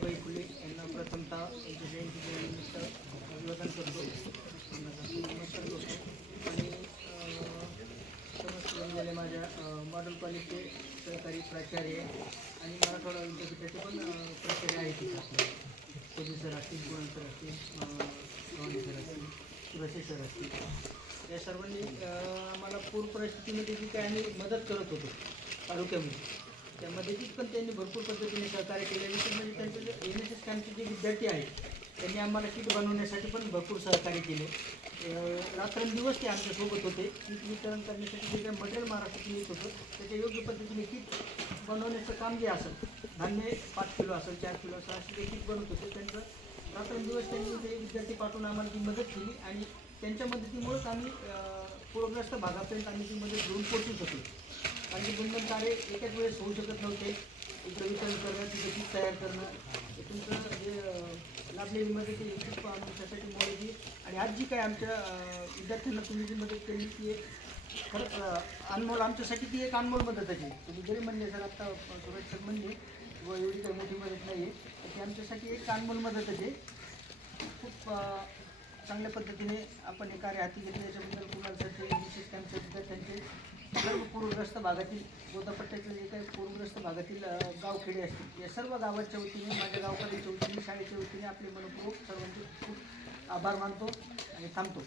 सावित्रीबाई फुले यांना प्रथमतः त्यांच्या जयंतीनिमित्त अभिवादन करतो, नमस्कार करतो. आणि समस्त झाले माझ्या मॉडेल कॉलेजचे सहकारी प्राचार्य आणि मराठवाडा विद्यापीठाचे पण प्राचार्य आहेत तिथं. कोदी सर असतील, गुणन सर असतील, गव्हाणे सर असतील, सुरसे सर असतील. या सर्वांनी आम्हाला पूर परिस्थितीमध्ये जी काही आम्ही मदत करत होतो तालुक्यामध्ये, त्या मदतीत पण त्यांनी भरपूर पद्धतीने सहकार्य केले. विशेष म्हणजे त्यांचे जे NSS कॅम्पचे जे विद्यार्थी आहेत त्यांनी आम्हाला किट बनवण्यासाठी पण भरपूर सहकार्य केले. रात्रंदिवस ते आमच्यासोबत होते. किट वितरण करण्यासाठी जे काही मटेरियल महाराष्ट्रातून येत होतं त्याच्या योग्य पद्धतीने किट बनवण्याचं काम जे असेल, धान्य 5 किलो असेल, 4 किलो असेल, असे जे किट बनवत होते त्यांचं रात्रंदिवस त्यांनी ते विद्यार्थी पाठवून आम्हाला ती मदत केली. आणि त्यांच्या मदतीमुळेच आम्ही पूरग्रस्त भागापर्यंत आम्ही ती मदत घेऊन पोचू शकलो. कारण की 2-2 कार्य एकाच वेळेस होऊ शकत नव्हते. इकडं वितरण करणं, तिथं किट तयार करणं, हे तुमचं जे लाभलेली मदत आहे खूप आमच्यासाठी मोलाची. आणि आज जी काय आमच्या विद्यार्थ्यांना तुम्ही जी मदत केली ती एक खरंच अनमोल, आमच्यासाठी ती एक अनमोल मदत आहे. तुम्ही जरी म्हणले सर आत्ता सुरेश सर म्हणले व एवढी काही मोठी मदत नाही आहे, तर ती आमच्यासाठी एक अनमोल मदत आहे. खूप चांगल्या पद्धतीने आपण हे कार्य हाती घेतले. याच्याबद्दल कुणाल सरचे, NSS कॅम्पच्या विद्यार्थ्यांचे, सर्व पूरग्रस्त भागातील गोदापट्ट्याचे जे काही पूरग्रस्त भागातील गावखेडे असतील या सर्व गावाच्या वतीने, माझ्या गावकऱ्यांच्या वतीने, शाळेच्या वतीने आपले मनपूर्वक सर्वांचे खूप आभार मानतो आणि थांबतो.